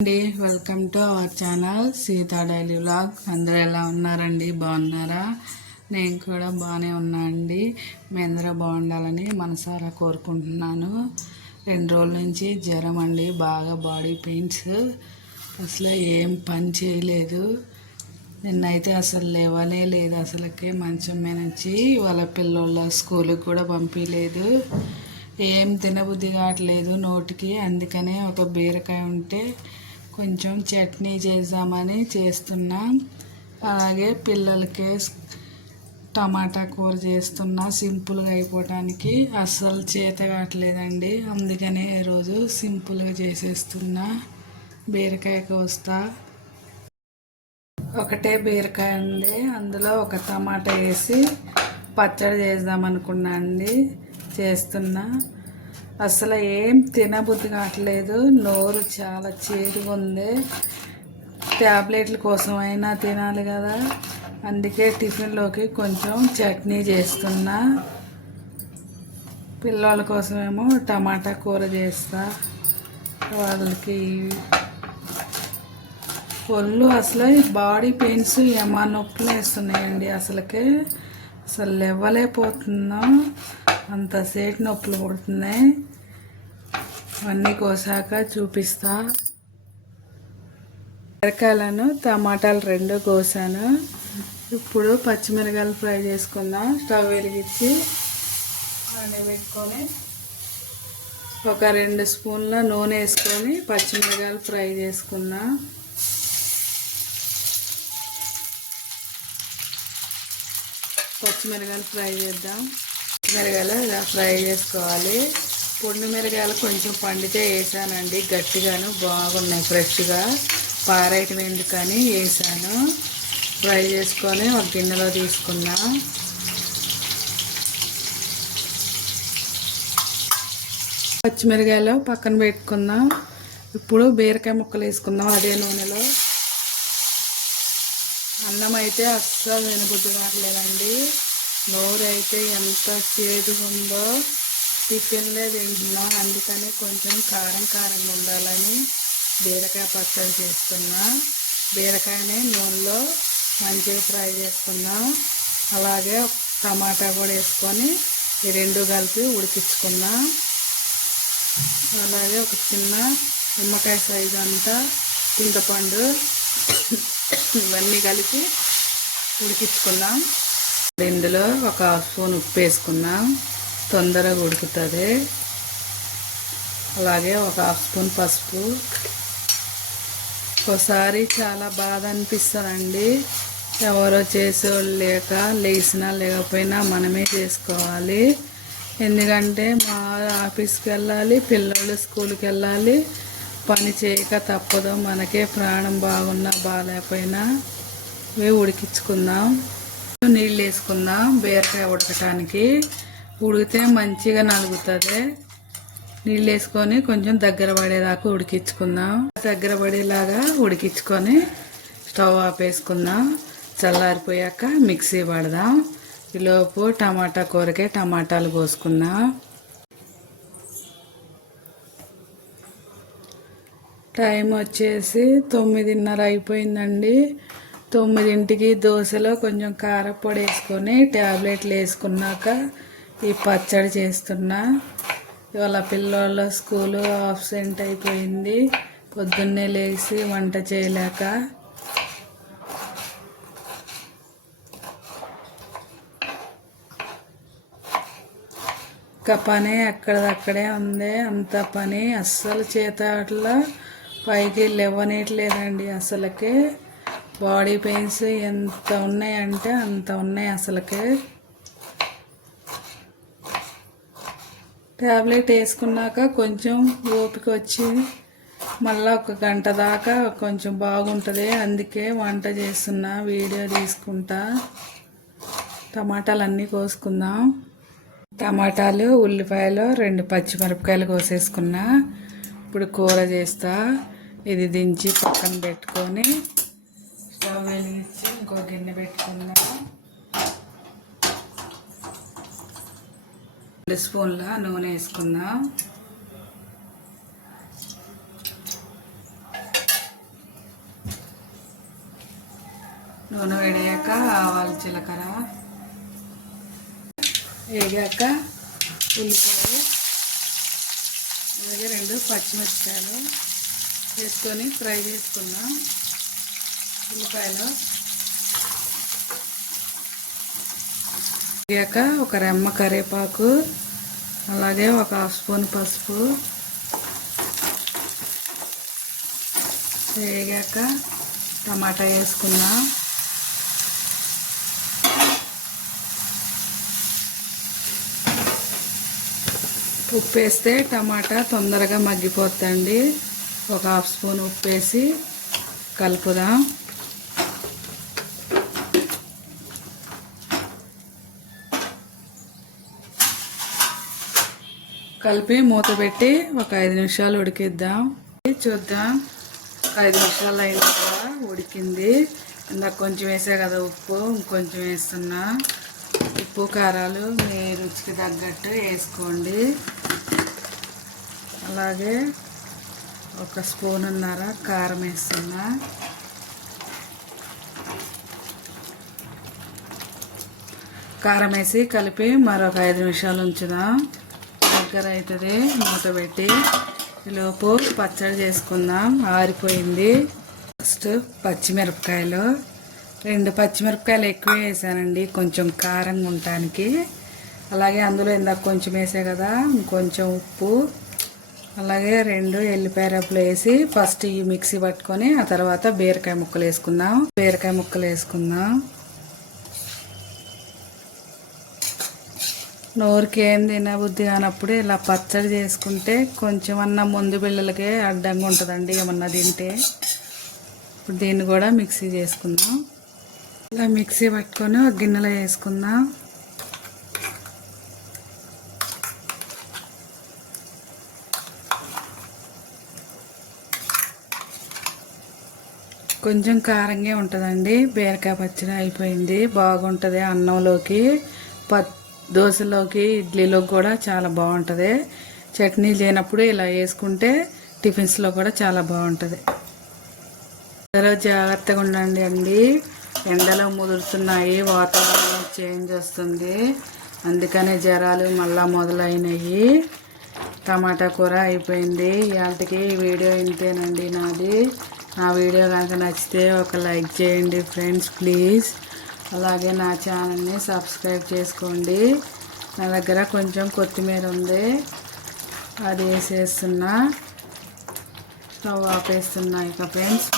అండి welcome to our channel Sita daily vlog అందరూ ఎలా ఉన్నారండి? బాగున్నారా? నేను కూడా బాగానే ఉన్నా అండి. మీ అందరూ బాగుండాలని మనసారా కోరుకుంటున్నాను. రెండు రోజుల నుంచి జ్వరం అండి బాగా బాడీ పెయిన్స్ అసలు ఏం పని చేయలేదు. నిన్నైతే అసలు లేవనే లేదు. అసలుకి మంచం మీద నుంచి వాళ్ళ పిల్లోళ్ళ స్కూల్కి కూడా పంపించలేదు ఏం తినబుద్ధి కావట్లేదు నోటికి. అందుకనే ఒక బీరకాయ ఉంటే కొంచెం చట్నీ చేద్దామని చేస్తున్నా. అలాగే పిల్లలకి టమాటా కూర చేస్తున్నా సింపుల్గా అయిపోవటానికి. అస్సలు చేత కావట్లేదండి. అందుకనే ఈరోజు సింపుల్గా చేసేస్తున్నా. బీరకాయ కోస్తా. ఒకటే బీరకాయ అండి. అందులో ఒక టమాటా వేసి పచ్చడి చేద్దాం అనుకున్నా అండి. చేస్తున్నా. అసలు ఏం తినబుద్ధి కావట్లేదు. నోరు చాలా చేదుగా ఉంది. ట్యాబ్లెట్ల కోసం అయినా తినాలి కదా. అందుకే టిఫిన్లోకి కొంచెం చట్నీ చేస్తున్నా. పిల్లల కోసమేమో టమాటా కూర చేస్తా. వాళ్ళకి ఒళ్ళు అసలు బాడీ పెయిన్స్ ఏమా నొప్పులు వేస్తున్నాయండి అసలుకి. అసలు ఇవ్వలేకపోతున్నాం అంత అంతసేపు నొప్పులు పుడుతున్నాయి. అవన్నీ కోసాక చూపిస్తా. మిరకాయలను టమాటాలు రెండు కోసాను. ఇప్పుడు పచ్చిమిరకాయలు ఫ్రై చేసుకుందాం. స్టవ్ వెలిగించి నూనె పెట్టుకొని ఒక రెండు స్పూన్ల నూనె వేసుకొని పచ్చిమిరకాయలు ఫ్రై చేసుకుందాం. పచ్చిమిరకాయలు ఫ్రై చేద్దాం. మిరగాయలు ఇలా ఫ్రై చేసుకోవాలి. పొండు మిరగాయలు కొంచెం పండితే వేసానండి. గట్టిగాను బాగున్నాయి ఫ్రెష్గా. పారేయటం ఎందుకని వేసాను. ఫ్రై చేసుకొని ఒక గిన్నెలో తీసుకున్నా. పచ్చిమిరకాయలు పక్కన పెట్టుకుందాం. ఇప్పుడు బీరకాయ ముక్కలు వేసుకుందాం అదే నూనెలో. అన్నం అయితే అస్సలు వినబుద్ధి రావట్లేదండి నోరైతే అయితే ఎంత చేదుగా ఉందో టిఫిన్లే తింటున్నా. అందుకని కొంచెం కారం కారంగా ఉండాలని బీరకాయ పచ్చడి చేస్తున్నా. బీరకాయని నూనెలో మంచిగా ఫ్రై చేసుకున్నా అలాగే టమాటా కూడా వేసుకొని ఈ రెండు కలిపి ఉడికించుకున్నా. అలాగే ఒక చిన్న నిమ్మకాయ సైజు అంతా చింతపండు ఇవన్నీ కలిపి ఉడికించుకున్నాం. ఇందులో ఒక హాఫ్ స్పూన్ ఉప్పు వేసుకున్నాం తొందరగా ఉడుకుతుంది. అలాగే ఒక హాఫ్ స్పూన్ పసుపు. ఒకసారి చాలా బాధ అనిపిస్తుందండి. ఎవరో చేసేవాళ్ళు లేక లేచినా లేకపోయినా మనమే చేసుకోవాలి. ఎందుకంటే మా ఆఫీస్కి వెళ్ళాలి పిల్లలు స్కూల్కి వెళ్ళాలి. పని చేయక తప్పదు. మనకే ప్రాణం బాగున్నా బాగాలేకపోయినా. ఇవి ఉడికించుకుందాం. నీళ్ళు వేసుకుందాం బీరకాయ ఉడకటానికి. ఉడికితే మంచిగా నలుగుతుంది. నీళ్ళు వేసుకొని కొంచెం దగ్గర పడేదాకా ఉడికించుకుందాం. దగ్గర పడేలాగా ఉడికించుకొని స్టవ్ ఆపేసుకుందాం చల్లారిపోయాక మిక్సీ పడదాం. ఈలోపు టమాటా కూరకే టమాటాలు కోసుకుందాం. టైం వచ్చేసి తొమ్మిదిన్నర అయిపోయిందండి. తొమ్మిదింటికి దోశలో కొంచెం కారపొడి వేసుకొని ట్యాబ్లెట్లు వేసుకున్నాక ఈ పచ్చడి చేస్తున్నా. ఇవాళ పిల్లోళ్ళ స్కూలు ఆబ్సెంట్ అయిపోయింది. పొద్దున్నే లేచి వంట చేయలేక. ఇంకా పని అక్కడదక్కడే ఉంది. అంత పని అస్సలు చేత పైకి లేవనేయట్లేదండి అసలకి. బాడీ పెయిన్స్ ఎంత ఉన్నాయంటే అంత ఉన్నాయి అసలుకే. ట్యాబ్లెట్ వేసుకున్నాక కొంచెం ఓపిక వచ్చి మళ్ళీ ఒక గంట దాకా కొంచెం బాగుంటుంది అందుకే వంట చేస్తున్నా వీడియో తీసుకుంటా. టమాటాలు అన్నీ కోసుకుందాం. టమాటాలు ఉల్లిపాయలు రెండు పచ్చిమిరపకాయలు కోసేసుకున్నా. ఇప్పుడు కూర చేస్తా. ఇది దించి పక్కన పెట్టుకొని స్టవ్ వెలిగించి ఇంకో గిన్నె పెట్టుకుందాం. రెండు స్పూన్ల నూనె వేసుకుందాం. నూనె వేడాక ఆవాలు జీలకర్ర వేగాక ఉల్లిపాయలు అలాగే రెండు పచ్చిమిరపకాయలు వేసుకొని ఫ్రై చేసుకున్నాం ఉల్లిపాయలు. వేగాక ఒక రెమ్మ కరివేపాకు అలాగే ఒక హాఫ్ స్పూన్ పసుపు. వేగాక టమాటా వేసుకున్నాం ఉప్పు వేస్తే టమాటా తొందరగా మగ్గిపోతుందండి ఒక హాఫ్ స్పూన్ ఉప్పు వేసి కలుపుదాం. కలిపి మూత పెట్టి ఒక ఐదు నిమిషాలు ఉడికిద్దాం. చూద్దాం. ఒక ఐదు నిమిషాలు అయిన ఉడికింది. ఇందాక కొంచెం వేసా కదా ఉప్పు ఇంకొంచెం వేస్తున్నా. ఉప్పు కారాలు మీ రుచికి తగ్గట్టు వేసుకోండి. అలాగే ఒక స్పూన్ ఉన్నార కారం వేస్తున్నా. కారం వేసి కలిపి మరొక ఐదు నిమిషాలు ఉంచుదాం. దగ్గర అవుతుంది మూత పెట్టి. లోపు పచ్చడి చేసుకుందాం. ఆరిపోయింది. ఫస్ట్ పచ్చిమిరపకాయలు. రెండు పచ్చిమిరపకాయలు ఎక్కువ వేసానండి. కొంచెం కారంగా ఉండటానికి. అలాగే అందులో ఇందాక కొంచెం వేసా కదా ఇంకొంచెం ఉప్పు. అలాగే రెండు ఎల్లిపాయ రబ్బులు వేసి ఫస్ట్ ఈ మిక్సీ పట్టుకొని ఆ తర్వాత బీరకాయ ముక్కలు వేసుకుందాం. బీరకాయ ముక్కలు వేసుకుందాం. నోరుకి ఏం తినబుద్ధి కానప్పుడు ఇలా పచ్చడి చేసుకుంటే కొంచెం అన్న ముందు పిల్లలకే అడ్డంగా ఉంటుందండి ఏమన్నా తింటే. ఇప్పుడు దీన్ని కూడా మిక్సీ చేసుకుందాం. ఇలా మిక్సీ పట్టుకొని ఒక గిన్నెలో వేసుకుందాం. కొంచెం కారంగా ఉంటుందండి. బీరకాయ పచ్చడి అయిపోయింది. బాగుంటుంది అన్నంలోకి. ప దోశలోకి ఇడ్లీలోకి కూడా చాలా బాగుంటుంది. చట్నీ లేనప్పుడు ఇలా వేసుకుంటే టిఫిన్స్లో కూడా చాలా బాగుంటుంది. అందరూ జాగ్రత్తగా ఉండండి అండి. ఎండలో ముదురుతున్నాయి వాతావరణం చేంజ్ వస్తుంది. అందుకనే జ్వరాలు మళ్ళా మొదలైనవి టమాటా కూర అయిపోయింది. ఇవాళకి వీడియో ఇంతేనండి నాది. నా వీడియో కనుక నచ్చితే ఒక లైక్ చేయండి ఫ్రెండ్స్ ప్లీజ్. అలాగే నా ఛానల్ని సబ్స్క్రైబ్ చేసుకోండి. నా దగ్గర కొంచెం కొత్తిమీర ఉంది. అది వేసేస్తున్నా. స్టవ్ ఆపేస్తున్నా ఇక ఫ్రెండ్స్.